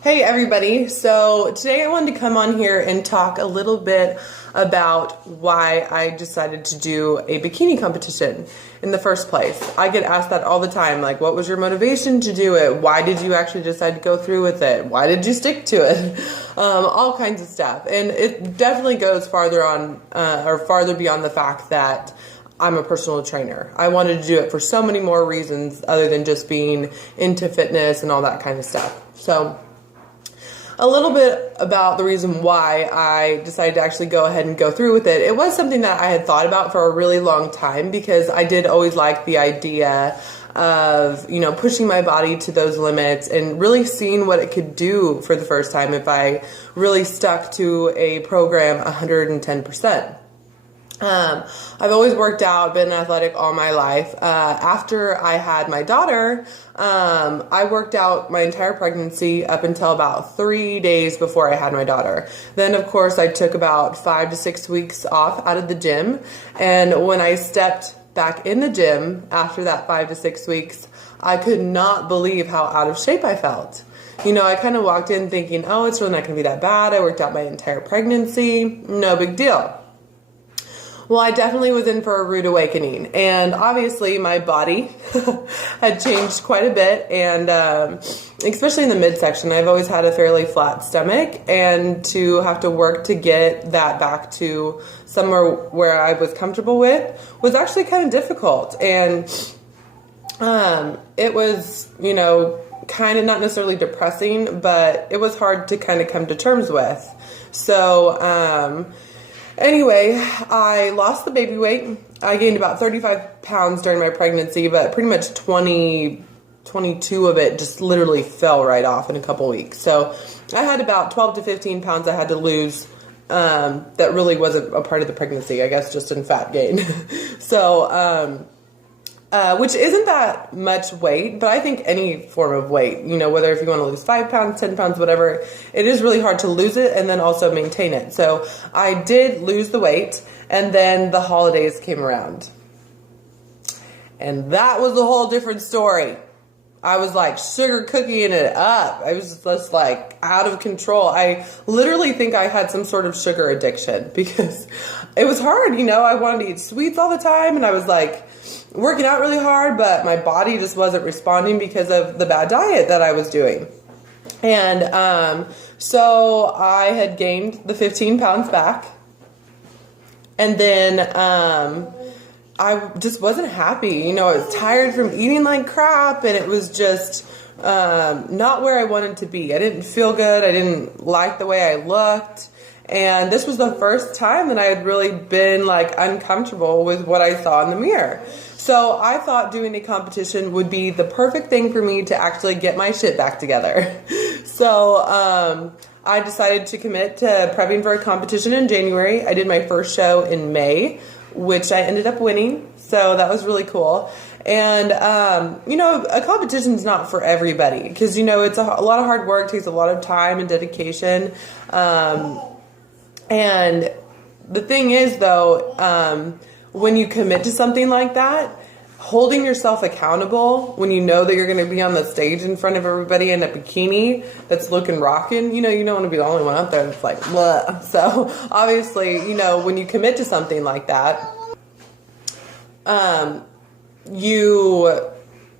Hey everybody, so today I wanted to come on here and talk a little bit about why I decided to do a bikini competition in the first place. I get asked that all the time, like what was your motivation to do it? Why did you actually decide to go through with it? Why did you stick to it? All kinds of stuff. And it definitely goes farther on or farther beyond the fact that I'm a personal trainer. I wanted to do it for so many more reasons other than just being into fitness and all that kind of stuff. So a little bit about the reason why I decided to actually go ahead and go through with it. It was something that I had thought about for a really long time because I did always like the idea of, pushing my body to those limits and really seeing what it could do for the first time if I really stuck to a program 110%. I've always worked out, been athletic all my life. After I had my daughter, I worked out my entire pregnancy up until about 3 days before I had my daughter. Then, of course, I took about 5 to 6 weeks off out of the gym. And when I stepped back in the gym after that 5 to 6 weeks, I could not believe how out of shape I felt. I kind of walked in thinking, oh, it's really not going to be that bad. I worked out my entire pregnancy. No big deal. Well, I definitely was in for a rude awakening, and obviously my body had changed quite a bit, and especially in the midsection. I've always had a fairly flat stomach, and to have to work to get that back to somewhere where I was comfortable with was actually kind of difficult, and it was, kind of not necessarily depressing, but it was hard to kind of come to terms with. So, anyway, I lost the baby weight. I gained about 35 pounds during my pregnancy, but pretty much 22 of it just literally fell right off in a couple weeks. So I had about 12 to 15 pounds I had to lose that really wasn't a part of the pregnancy, I guess just in fat gain. So, which isn't that much weight, but I think any form of weight, whether if you want to lose 5 pounds, 10 pounds, whatever, it is really hard to lose it and then also maintain it. So I did lose the weight, and then the holidays came around. And that was a whole different story. I was like sugar cooking it up. I was just like out of control. I literally think I had some sort of sugar addiction because it was hard. I wanted to eat sweets all the time, and I was like working out really hard, but my body just wasn't responding because of the bad diet that I was doing. And so I had gained the 15 pounds back, and then I just wasn't happy. I was tired from eating like crap, and it was just not where I wanted to be. I didn't feel good. I didn't like the way I looked. And this was the first time that I had really been like uncomfortable with what I saw in the mirror. So I thought doing a competition would be the perfect thing for me to actually get my shit back together. So I decided to commit to prepping for a competition in January. I did my first show in May, which I ended up winning. So that was really cool. And, a competition is not for everybody because, it's a lot of hard work, takes a lot of time and dedication. And the thing is, though, when you commit to something like that, holding yourself accountable when you know that you're going to be on the stage in front of everybody in a bikini that's looking rocking, you don't want to be the only one out there that's like, blah. So obviously, when you commit to something like that,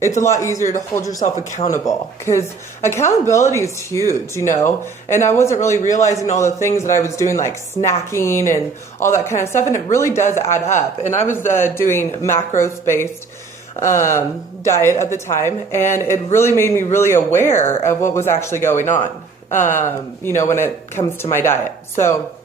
it's a lot easier to hold yourself accountable because accountability is huge, and I wasn't really realizing all the things that I was doing, like snacking and all that kind of stuff. And it really does add up. And I was doing macros based diet at the time, and it really made me really aware of what was actually going on, when it comes to my diet. So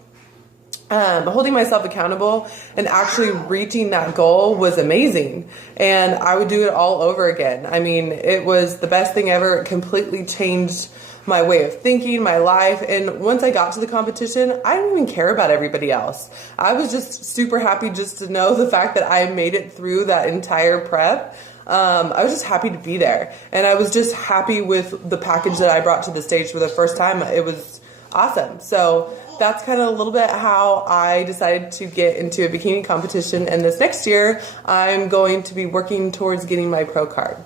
holding myself accountable and actually reaching that goal was amazing. And I would do it all over again. I mean, it was the best thing ever. It completely changed my way of thinking, my life. And once I got to the competition, I didn't even care about everybody else. I was just super happy just to know the fact that I made it through that entire prep. I was just happy to be there. And I was just happy with the package that I brought to the stage for the first time. It was awesome. So that's kind of a little bit how I decided to get into a bikini competition. And this next year, I'm going to be working towards getting my pro card.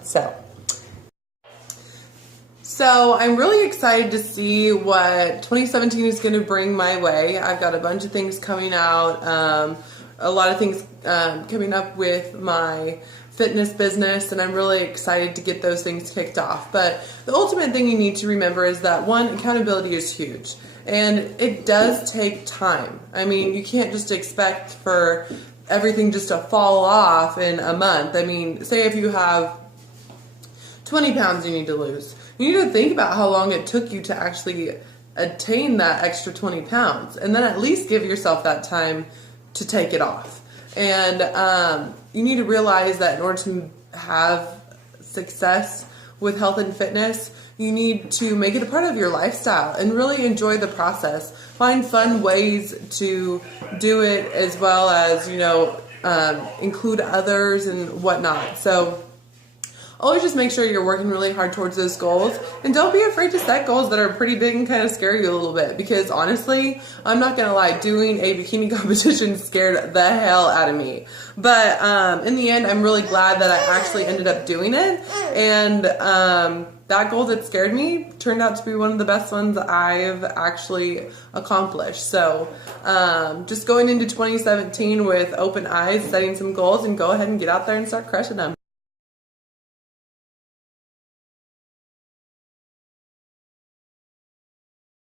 So I'm really excited to see what 2017 is going to bring my way. I've got a bunch of things coming out, a lot of things coming up with my fitness business, and I'm really excited to get those things kicked off. But the ultimate thing you need to remember is that, one, accountability is huge, and it does take time. I mean, you can't just expect for everything just to fall off in a month. I mean, say if you have 20 pounds you need to lose. You need to think about how long it took you to actually attain that extra 20 pounds, and then at least give yourself that time to take it off. And you need to realize that in order to have success with health and fitness, you need to make it a part of your lifestyle and really enjoy the process. Find fun ways to do it, as well as, include others and whatnot. So always just make sure you're working really hard towards those goals, and don't be afraid to set goals that are pretty big and kind of scare you a little bit, because honestly, I'm not gonna lie, doing a bikini competition scared the hell out of me. But in the end, I'm really glad that I actually ended up doing it, and that goal that scared me turned out to be one of the best ones I've actually accomplished. So just going into 2017 with open eyes, setting some goals, and go ahead and get out there and start crushing them.